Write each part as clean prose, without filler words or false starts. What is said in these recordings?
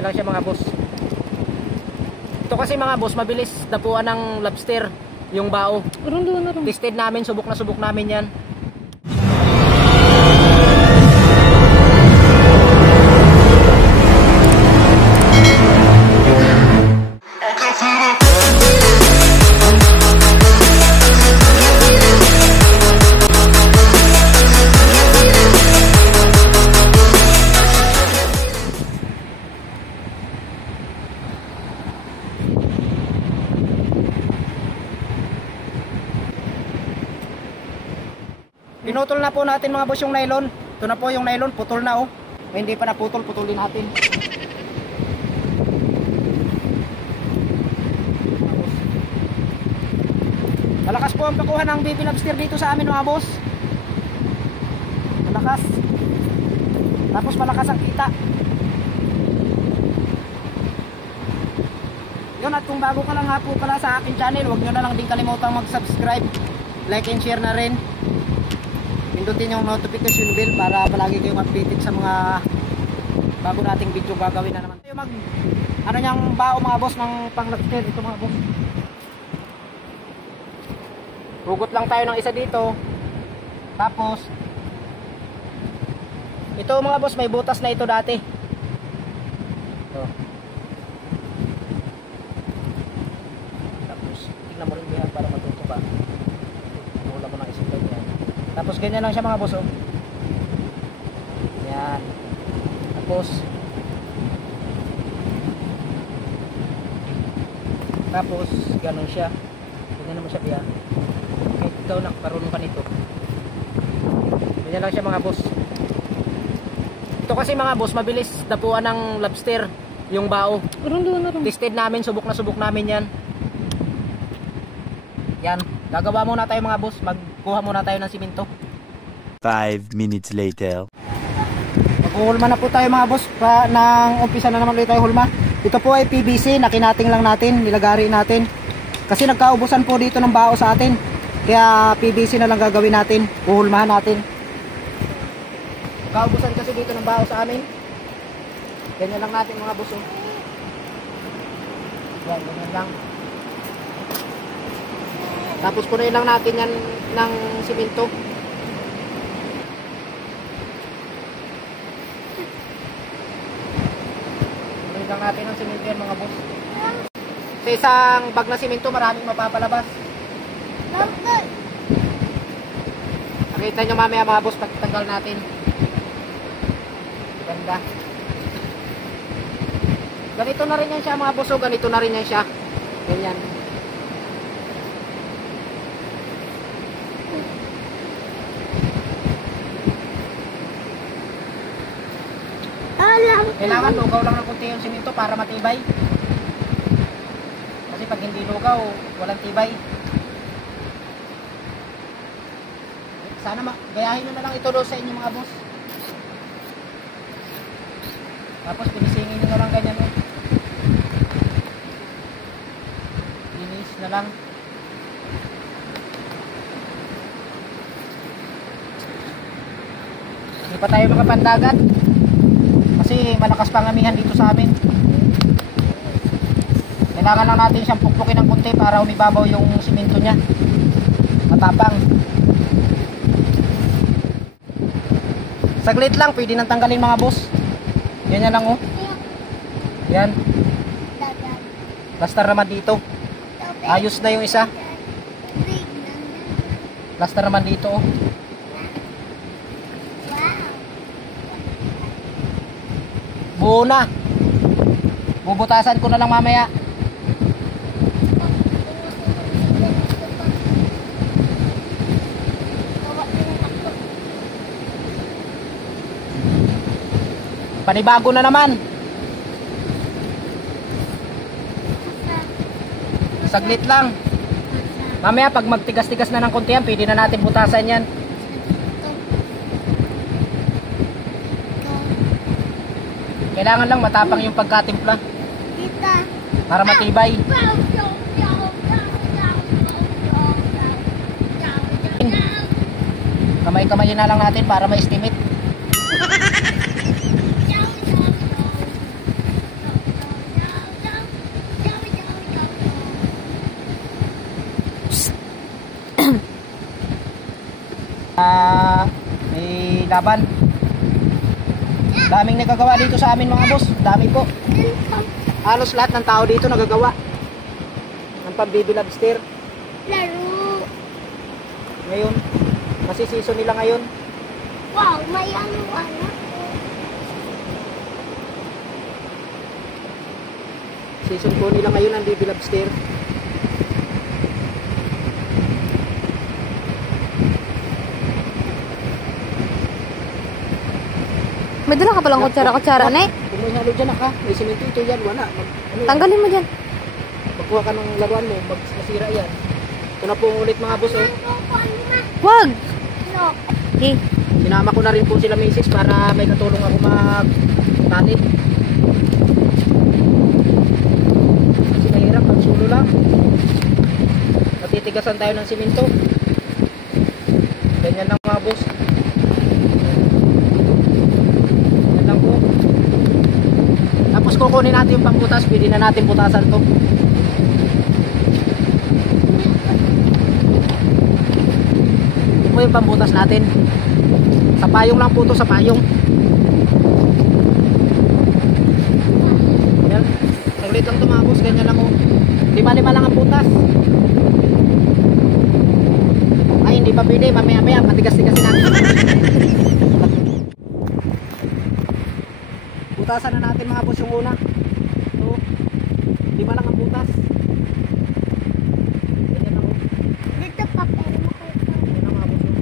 Ganyan lang siya mga boss. Ito kasi mga boss, mabilis dapuan ng lobster yung bao. Tested namin, subok na subok namin yan. Pinutol na po natin mga boss yung nylon. Ito na po yung nylon, putol na oh. Hindi pa naputol, putulin natin. Malakas po ang pakuha ng baby lobster dito sa amin mga boss. Malakas. Tapos malakas ang kita. Yun, at kung bago ka lang nga po pala sa akin channel, huwag nyo na lang din kalimutang mag-subscribe, like and share na rin. Pindutin yung notification bell para palagi kayong updated sa mga bago nating video gagawin na naman. Ano niyang bao mga boss ng pang-lobster ito mga boss. Hugot lang tayo ng isa dito. Tapos ito mga boss, may butas na ito dati. Ito. Tapos tingnan mo rin yan para matuto pa. Wala mo ng isip yan. Tapos ganyan lang siya mga boss oh. Yan. Tapos ganun siya. Ganyan naman siya biya. Kahit ikaw na marunong ka nito. Ganyan lang siya mga boss. Ito kasi mga boss, mabilis dapuan ng lobster yung bao. Tested namin, subok na subok namin yan. Yan. Gagawa muna tayo mga boss. Magkuha muna tayo ng simento. 5 minutes later. Maghuhulma na po tayo mga boss. Nang umpisa na naman ulit tayo hulma. Ito po ay PVC. Nakinating lang natin. Nilagari natin. Kasi nagkaubusan po dito ng bao sa atin. Kaya PVC na lang gagawin natin. Huhulmahan natin. Nagkaubusan kasi dito ng bao sa amin. Ganyan lang natin mga boss. Yan, ganyan lang. Tapos punuin lang natin yan ng simento. Punuin lang natin ng simento yan mga boss. Sa isang bag na simento maraming mapapalabas. Nakita nyo mamaya mga boss pagtanggal natin. Ganda. Ganito na rin yan siya mga boss. Ganito na rin yan siya. Ganyan. Kailangan lugaw lang ng kunti yung simento para matibay. Kasi pag hindi lugaw, walang tibay. Sana gayahin nyo na lang ito doon sa inyo mga boss. Tapos pinisingin nyo na lang ganyan. Linis na lang. Hindi pa tayo makapandagat. Kasi malakas pangamihan dito sa amin. Kailangan lang natin siyang pukpukin ng kunti para umibabaw yung simento niya. Matapang. Saglit lang, pwede nang tanggalin mga boss. Ganyan lang oh. Yan. Plaster naman dito. Ayos na yung isa. Plaster naman dito oh. Buo na. Bubutasan ko na lang mamaya. Panibago na naman. Saglit lang. Mamaya pag magtigas-tigas na ng konti yan, pwede na natin butasan yan. Kailangan lang matapang yung pagkatimpla para matibay. Kamay-kamayin na lang natin para ma-estimate. laban. Daming nagagawa dito sa amin mga boss. Dami po. Halos lahat ng tao dito nagagawa ng pang-baby lobster. Laro. Ngayon, kasi season nila ngayon. Wow, may ano. Season po nila ngayon ang baby lobster. May dala ka palang kutsara-kutsara na eh. Kung may halo dyan ka, may simento ito yan, wala. Tanggalin mo dyan. Magkuha ka ng laruan mo, masira yan. Ito na po ulit mga boss oh. Wag! No. Okay. Sinama ko na rin po sila misis para may katulong ako mag-tali. Kasi mahirap pag sulo lang. Matitigasan tayo ng simento. Ganyan lang mga boss. Ganyan lang po. Tapos kukunin natin yung pangbutas. Pwede na natin butasan to. Ito po yung pambutas natin. Sa payong lang po to, sa payong. Yan. Saglit lang tumabos, ganyan lang oh. Lima-lima lang ang butas. Ay, hindi pa pwede, mamaya-maya, matigas-tigas natin. Butasan na natin mga boss yung una. So, lima lang ang butas. Ganyan lang oh. Dito pa pero Ganyan lang mga boss oh.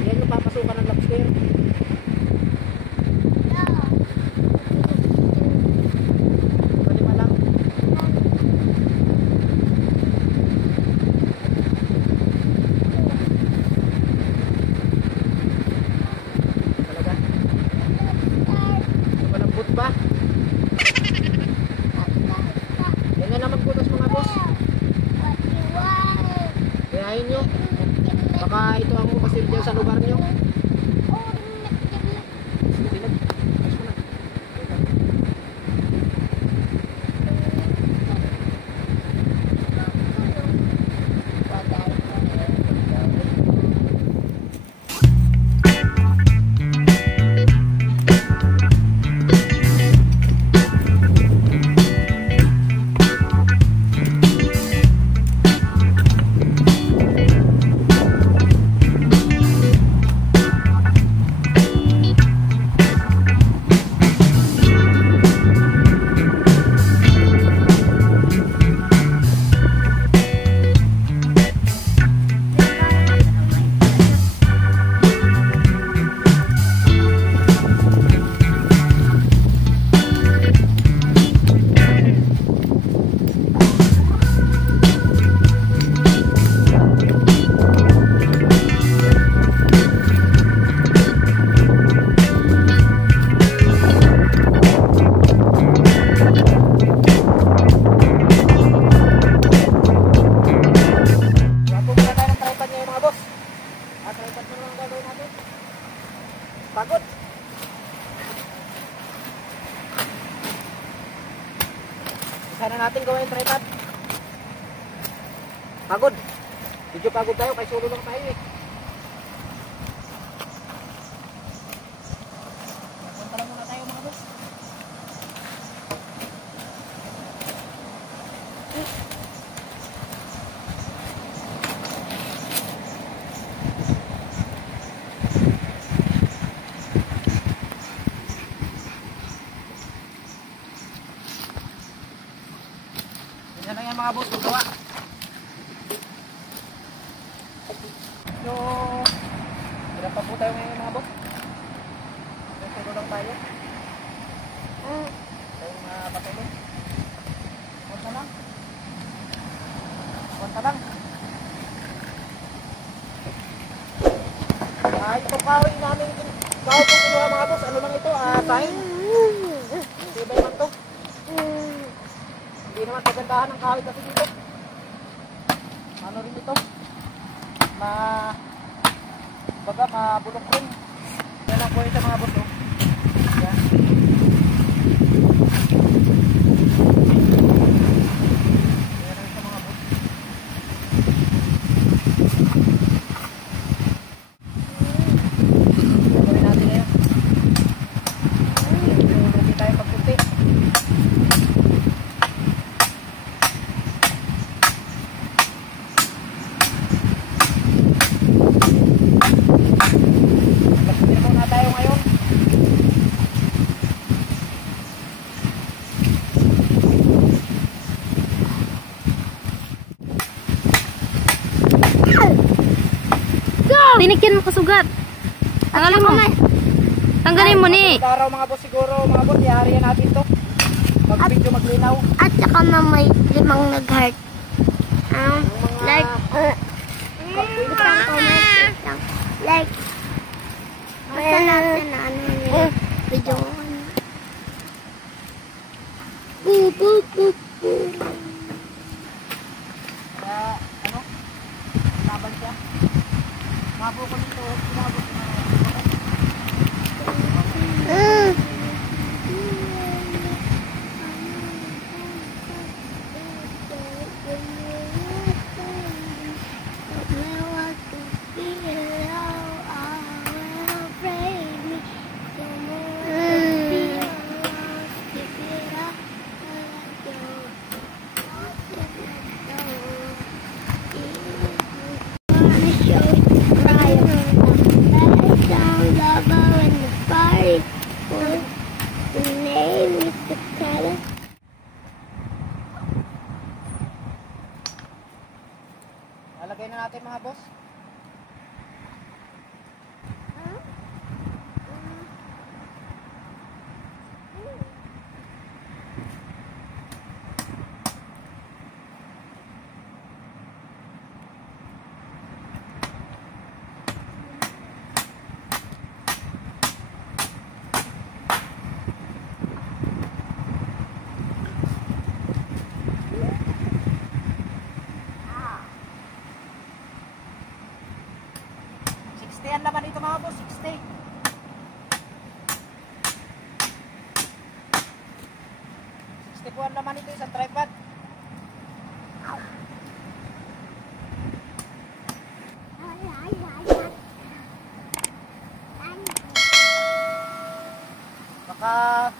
Yan yung papasukan ng lobster. Lima lang. Talaga. Malambot ba? Ganyan naman butas mga boss. Gayahin nyo. Baka ito ang upasil dyan sa lugar nyo. Pagod. Sana natin gawin yung tripod. Pagod. Medyo pagod tayo, kay solo lang tayo eh. Punta lang muna tayo mga boss. Yan lang yan mga boss, magawa. So, hirap pa po tayo ngayon mga boss. Solo lang tayo. Tayo patulong. Punta lang. Punta lang. Ito kahoy namin. Kahoy po kinuha mga boss. Ano lang ito? Kain. Hindi ba naman to? Hindi naman kagandahan ng kahoy kasi dito. Ano rin ito? Baga mabulok rin. Yan lang po ito mga boss. Oh. Yan. Yan ang Tinik yan makasugat. Tanggalin mo. Tanggalin mo ni. Mga araw mga boss siguro, mga boss, ihariyan natin to. Pag medyo maglinaw. At saka na may 5 nag-heart. Like, like, basta natin na ano yun. Video ko. Kaya, ano? Laban siya. Mabo ko nito, sumabot na. Lalagay na natin mga boss. Yan naman ito mga boss, 60. Po ang naman ito isang tripod. Baka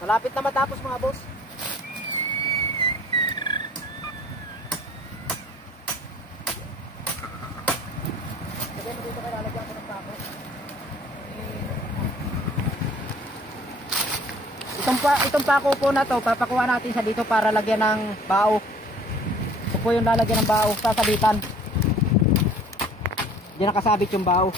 malapit na matapos mga boss. Dito kayo lalagyan ko ng pako. Itong pako po na to, papakuha natin sa dito para lagyan ng bao. Ito po yung lalagyan ng bao, sasabitan. Hindi nakasabit yung bao.